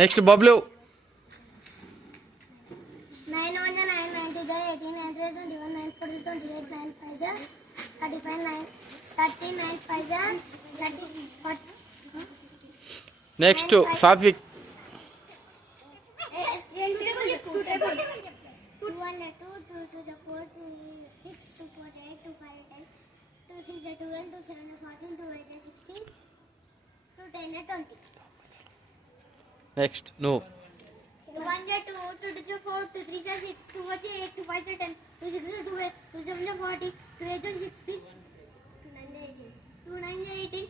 Next Bablu. 9 1 9 90 18 9 21 9 40 28 9 5 35 9 30 9 5 30 40. Next Satvik. 2 1 2 2 4 6 2 4 8 2 5 10 2 6 12 2 7 14 2 8 16 2 10 20. Next నువ్వు. 1 2 2 2 4 2 3 6 2 4 8 2 5 10 2 6 2 8 2 7 40 2 8 16 2 9 18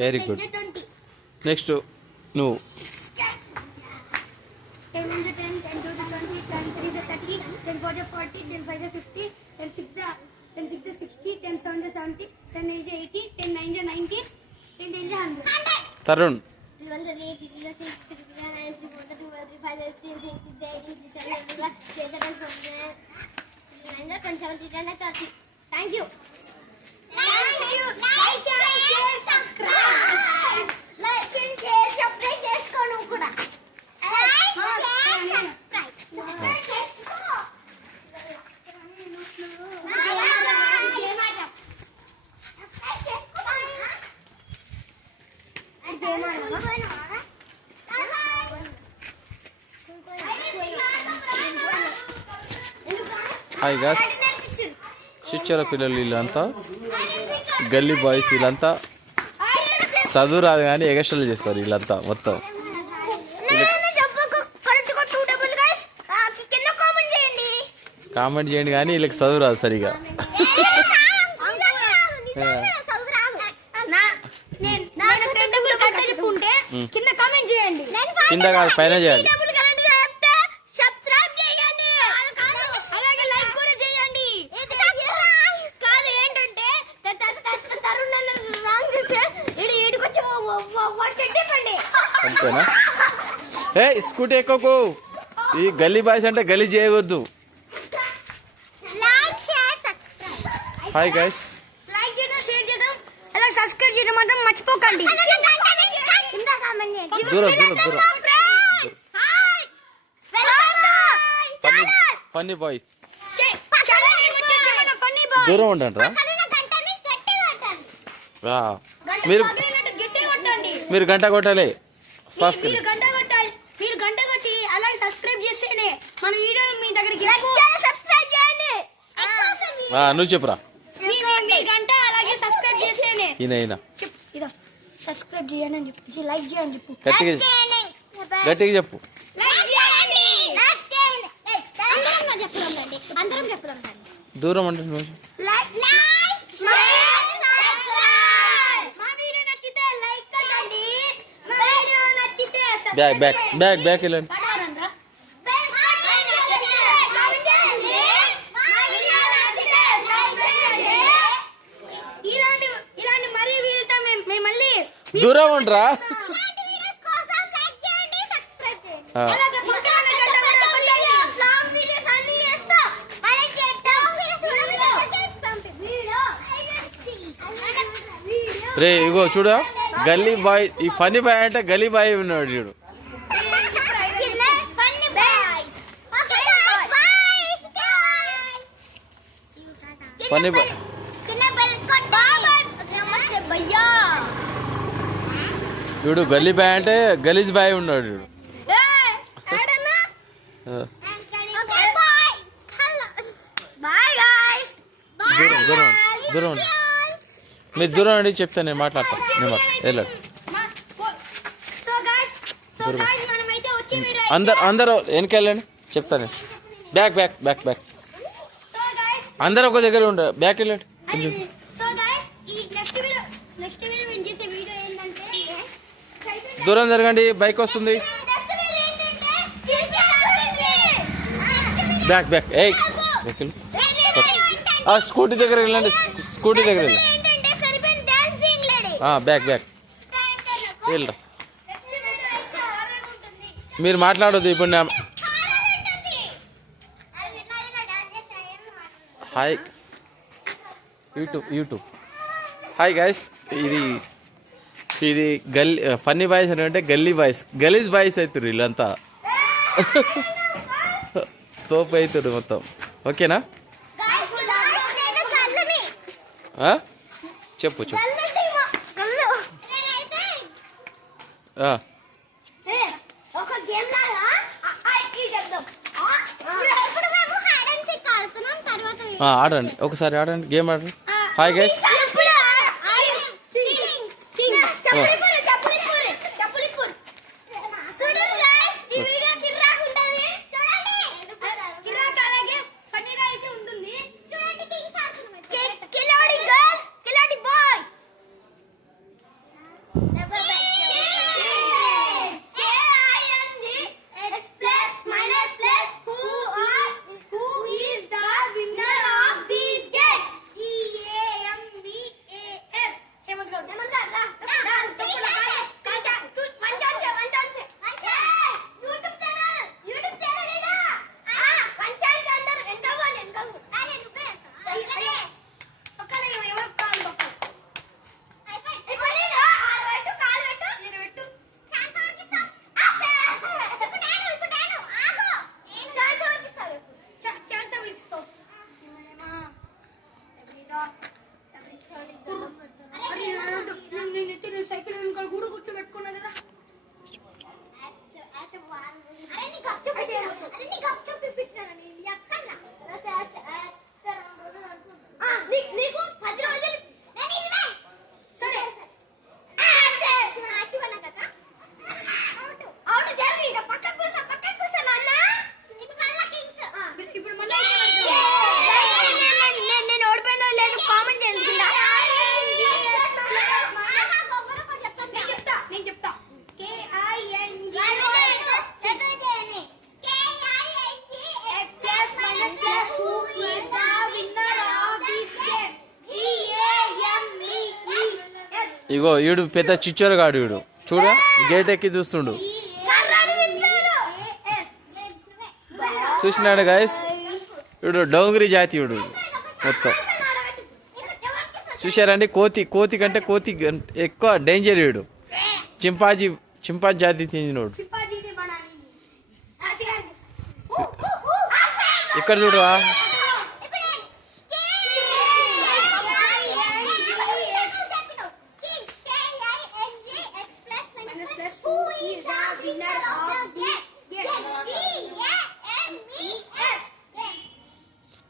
very good. Next నువ్వు. 10 10 10 2 20 10 3 30 10 4 40 10 5 50 10 6 60 10 7 70 10 8 80 10 9 90 10 10 100. Tarun. 11 8 6 9 3 4 2 5 15 16 17 30. Thank you. Like share subscribe. Like and share subscribe చేసుకోను కూడా. Hi guys, చిచ్చర పిల్లలు వీళ్ళంతా గల్లీ బాయ్స్. వీళ్ళంతా చదువు రాదు కానీ ఎగస్ట్రాలు చేస్తారు వీళ్ళంతా మొత్తం. కామెంట్ చేయండి కానీ వీళ్ళకి చదువు రాదు సరిగా. కింద కాదు పైన చేయాలి. అంతేనా? ఏ స్కూటీ ఎక్కువకు. ఈ గల్లీ బాయ్స్ అంటే గల్లీ చేయకూడదు. హాయ్ గైస్, లైక్ చేద్దాం, షేర్ చేద్దాం, అలాగే సబ్స్క్రైబ్ చేయడం మాత్రం మర్చిపోకండి. దూరం దూరం దూరం. ఫన్నీ బాయ్స్ దూరం ఉండండి రా. మీరు గంట కొట్టాలి. మీరు గంట కొట్టి అలాగే సబ్స్క్రైబ్ చేస్తేనే మన వీడియోలు మీ దగ్గరికి. నువ్వు చెప్పురా. గంట అలాగే సబ్స్క్రైబ్ చేస్తేనే ఈయన సబ్స్క్రైబ్ చేయండి అని చెప్పు, లైక్ చేయండి చెప్పు, గట్టిగా చెప్పు. దూరం అంటే బ్యాక్ బ్యాక్ బ్యాక్ బ్యాక్ వెళ్ళండి. దూరం ఉండరా. రే ఇగో చూడు, గల్లీ బాయ్. ఈ ఫన్నీ బాయ్ అంటే గల్లీ బాయ్ ఉన్నాడు చూడు. ఫన్నీ బాయ్ చూడు. గల్లీ బాయ్ అంటే గలీజ్ బాయ్ ఉన్నాడు చూడు. దూరం దూరం దూరం. మీరు దూరం అండి చెప్తాను, నేను మాట్లాడతాను. నేను వెళ్ళండి. అందరూ వెనకెళ్ళండి చెప్తాను. Back back back back. అందరూ ఒక దగ్గర ఉంటారు. బ్యాక్ వెళ్ళండి కొంచెం. దూరం జరగండి, బైక్ వస్తుంది. Back back. ఏయ్ స్కూటీ దగ్గర వెళ్ళండి. స్కూటీ దగ్గర వెళ్ళండి. బ్యాక్ బ్యాక్ వెళ్ళరా. మీరు మాట్లాడొద్దు ఇప్పుడు. Hi YouTube hi guys. ఇది ఫన్నీ బాయ్స్ అని అంటే గలీజ్ బాయ్స్ అవుతారు వీళ్ళంతా. తోపు అవుతారు మొత్తం. ఓకేనా? చెప్పు ఒక గేమ్ లాగా చెప్దాం. ఆడండి, ఒకసారి ఆడండి, గేమ్ ఆడండి. Hi guys. ఇగో వీడు పెద్ద చిచ్చోరగాడు. వీడు చూడ గేట్ ఎక్కి చూస్తుండు. చూసినాడు గైస్, వీడు డోంగ్రీ జాతి. వీడు మొత్తం చూసారండి. కోతి కంటే కోతి ఎక్కువ డేంజర్. వీడు చింపాజీ జాతి చెందినోడు. ఇక్కడ చూడరా.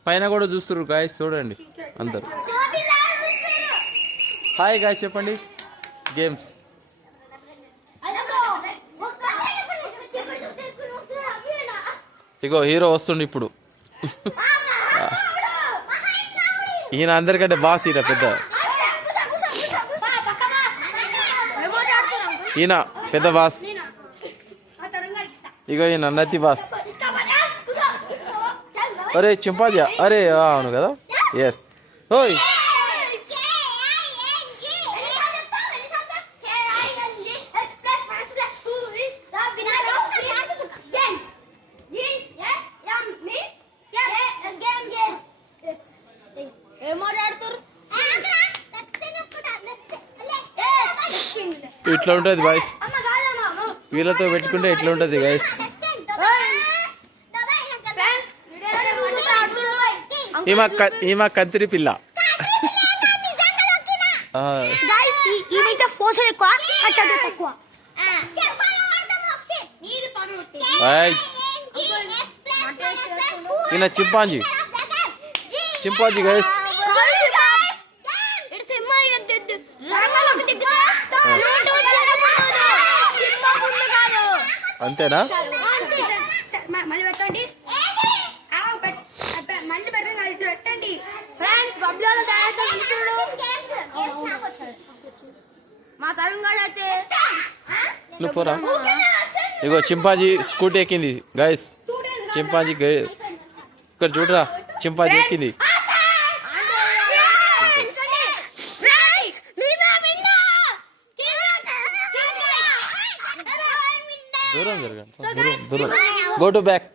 పైన కూడా చూస్తున్నారు గాయస్, చూడండి అందరు. హాయ్ గాయస్ చెప్పండి. గేమ్స్ ఇగో హీరో వస్తుండు ఇప్పుడు. ఈయన అందరికంటే బాస్. ఈయన పెద్ద, ఈయన పెద్ద బాస్. ఇగో ఈయన నత్తి బాస్. అరే చింపాజీ, అరే అవును కదా. ఎస్. ఓయ్ ఇట్లా ఉంటుంది బాయ్స్. వీళ్ళతో పెట్టుకుంటే ఇట్లా ఉంటుంది గైస్. ఈమె కంతిరి పిల్ల. ఈయన చింపాంజీ గైస్. అంతేనా? నువ్వు పోరా. ఇగో చింపాజీ స్కూటీ ఎక్కింది గైస్. చింపాజీ ఇక్కడ చూడరా, చింపాజీ ఎక్కింది. దూరం జరగండి, దూరం. Go to back.